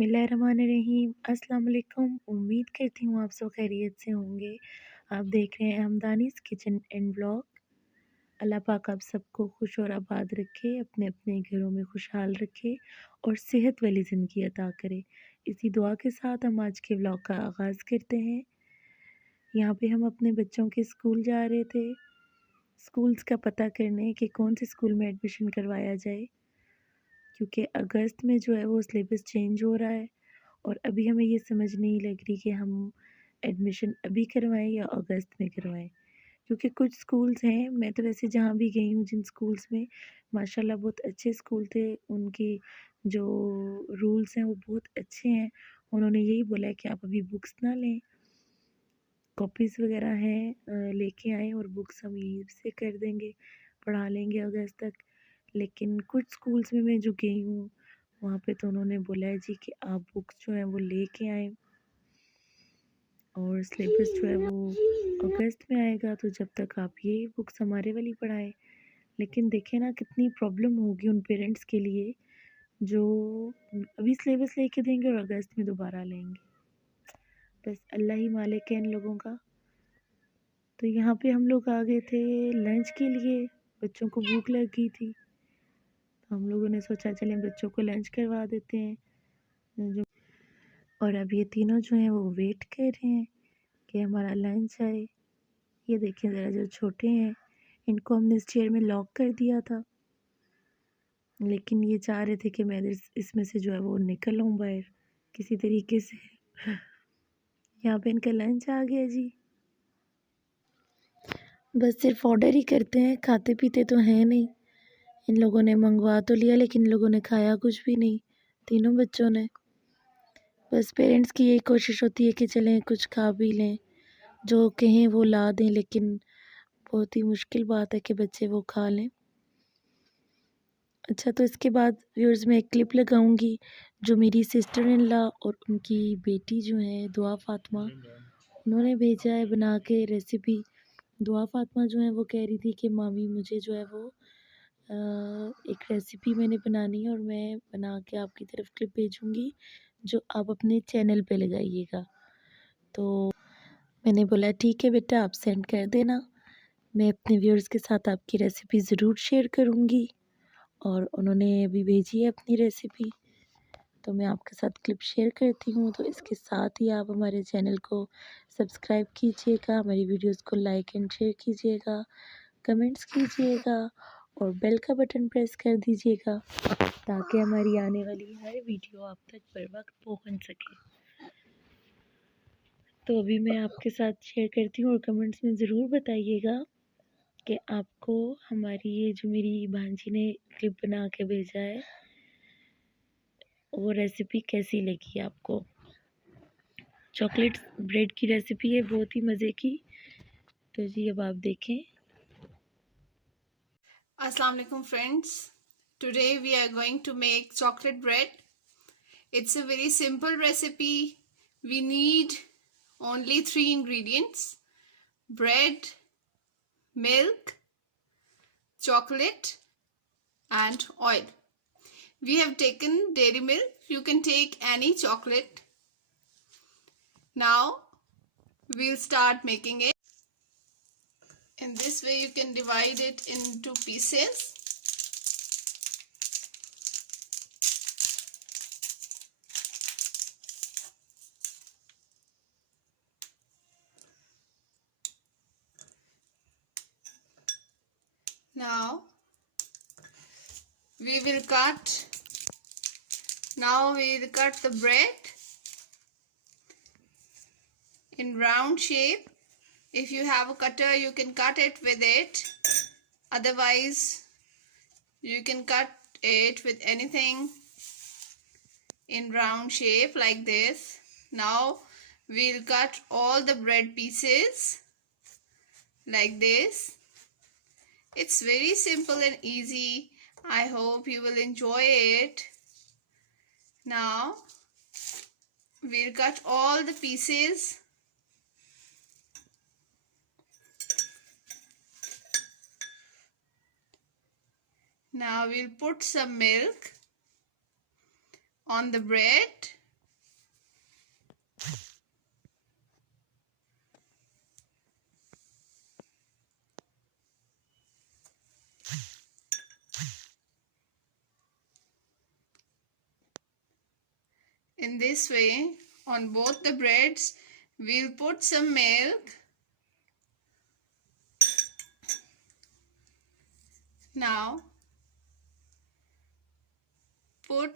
बिस्मिल्लाहिर्रहमानिर्रहीम। अस्सलाम वालेकुम। उम्मीद करती हूँ आप सब खैरियत से होंगे। आप देख रहे हैं हमदानीज़ किचन एंड व्लॉग। अल्लाह पाक आप सबको खुश और आबाद रखे, अपने अपने घरों में खुशहाल रखे और सेहत वाली ज़िंदगी अता करे। इसी दुआ के साथ हम आज के व्लॉग का आगाज़ करते हैं। यहाँ पे हम अपने बच्चों के स्कूल जा रहे थे, स्कूल्स का पता करने कि कौन से स्कूल में एडमिशन करवाया जाए, क्योंकि अगस्त में जो है वो सिलेबस चेंज हो रहा है और अभी हमें ये समझ नहीं लग रही कि हम एडमिशन अभी करवाएं या अगस्त में करवाएं। क्योंकि कुछ स्कूल्स हैं, मैं तो वैसे जहाँ भी गई हूँ जिन स्कूल्स में, माशाल्लाह बहुत अच्छे स्कूल थे, उनके जो रूल्स हैं वो बहुत अच्छे हैं। उन्होंने यही बोला है कि आप अभी बुक्स ना लें, कॉपीज़ वगैरह हैं लेके आएँ और बुक्स हम यहीं से कर देंगे, पढ़ा लेंगे अगस्त तक। लेकिन कुछ स्कूल्स में मैं जो गई हूँ वहाँ पे तो उन्होंने बोला है जी कि आप बुक्स जो हैं वो लेके आएँ और सिलेबस जो है वो अगस्त में आएगा, तो जब तक आप ये बुक्स हमारे वाली पढ़ाएं। लेकिन देखें ना कितनी प्रॉब्लम होगी उन पेरेंट्स के लिए जो अभी सिलेबस लेके देंगे और अगस्त में दोबारा लेंगे। बस अल्लाह ही मालिक है इन लोगों का। तो यहाँ पे हम लोग आ गए थे लंच के लिए, बच्चों को भूख लग गई थी तो हम लोगों ने सोचा चलें बच्चों को लंच करवा देते हैं। जो और अब ये तीनों जो हैं वो वेट कर रहे हैं कि हमारा लंच आए। ये देखें ज़रा, जो छोटे हैं इनको हमने इस चेयर में लॉक कर दिया था, लेकिन ये चाह रहे थे कि मैं इसमें से जो है वो निकल आऊँ बाहर किसी तरीके से। यहाँ पे इनका लंच आ गया जी। बस सिर्फ ऑर्डर ही करते हैं, खाते पीते तो हैं नहीं। इन लोगों ने मंगवा तो लिया लेकिन इन लोगों ने खाया कुछ भी नहीं, तीनों बच्चों ने। बस पेरेंट्स की यही कोशिश होती है कि चलें कुछ खा भी लें, जो कहें वो ला दें, लेकिन बहुत ही मुश्किल बात है कि बच्चे वो खा लें। अच्छा, तो इसके बाद व्यूअर्स मैं एक क्लिप लगाऊंगी जो मेरी सिस्टर इन लॉ और उनकी बेटी जो है दुआ फातिमा, उन्होंने भेजा है बना के रेसिपी। दुआ फातिमा जो है वो कह रही थी कि मामी मुझे जो है वो एक रेसिपी मैंने बनानी है और मैं बना के आपकी तरफ क्लिप भेजूंगी जो आप अपने चैनल पे लगाइएगा। तो मैंने बोला ठीक है बेटा, आप सेंड कर देना, मैं अपने व्यूअर्स के साथ आपकी रेसिपी ज़रूर शेयर करूँगी। और उन्होंने अभी भेजी है अपनी रेसिपी, तो मैं आपके साथ क्लिप शेयर करती हूँ। तो इसके साथ ही आप हमारे चैनल को सब्सक्राइब कीजिएगा, हमारी वीडियोस को लाइक एंड शेयर कीजिएगा, कमेंट्स कीजिएगा और बेल का बटन प्रेस कर दीजिएगा ताकि हमारी आने वाली हर वीडियो आप तक बर वक्त पहुँच सके। तो अभी मैं आपके साथ शेयर करती हूँ और कमेंट्स में ज़रूर बताइएगा कि आपको हमारी ये जो मेरी भांजी ने क्लिप बना के भेजा है वो रेसिपी कैसी लगी आपको। चॉकलेट ब्रेड की रेसिपी है, बहुत ही मज़े की। तो जी अब आप देखें। Assalamu alaikum friends. Today we are going to make chocolate bread. It's a very simple recipe. We need only 3 ingredients: bread, milk, chocolate and oil. We have taken dairy milk. You can take any chocolate. Now we'll start making it. In this way you can divide it into pieces. Now we will cut the bread in round shape. If you have a cutter, you can cut it with it. Otherwise, you can cut it with anything in round shape like this. Now, we'll cut all the bread pieces like this. It's very simple and easy. I hope you will enjoy it. Now, we'll cut all the pieces. Now we'll put some milk on the bread in this way on both the breads. We'll put some milk. Now put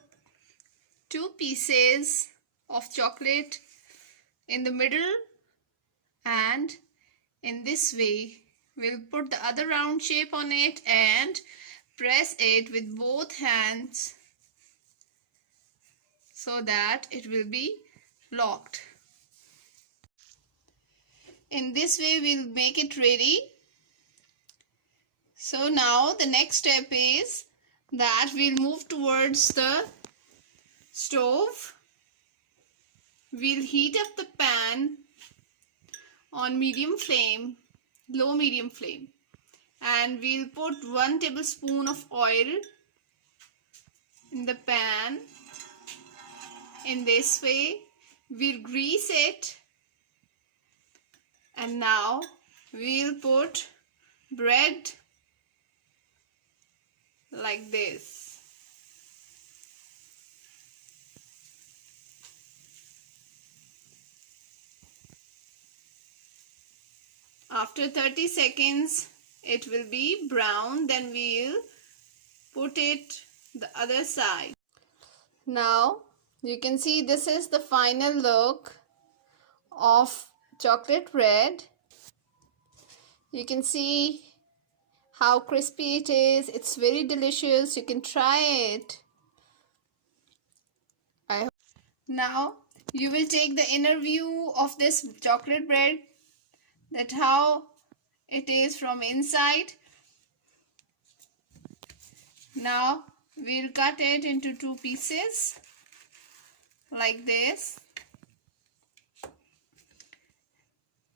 2 pieces of chocolate in the middle, and in this way we'll put the other round shape on it and press it with both hands so that it will be locked. In this way we'll make it ready. So now the next step is that we'll move towards the stove. We'll heat up the pan on medium flame, low medium flame, and we'll put 1 tablespoon of oil in the pan. In this way we'll grease it, and now we'll put bread like this. After 30 seconds it will be brown, then we'll put it the other side. Now you can see this is the final look of chocolate bread. You can see how crispy it is. It's very delicious. You can try it. Now you will take the inner view of this chocolate bread, that how it is from inside. Now we'll cut it into 2 pieces like this.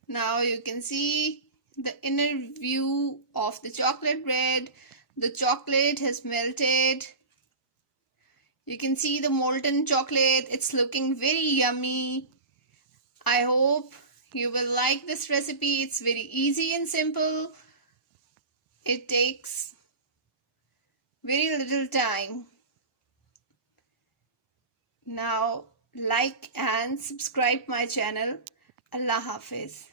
Now you can see the inner view of the chocolate bread. The chocolate has melted. You can see the molten chocolate. It's looking very yummy. I hope you will like this recipe. It's very easy and simple. It takes very little time. Now like and subscribe my channel. Allah Hafiz.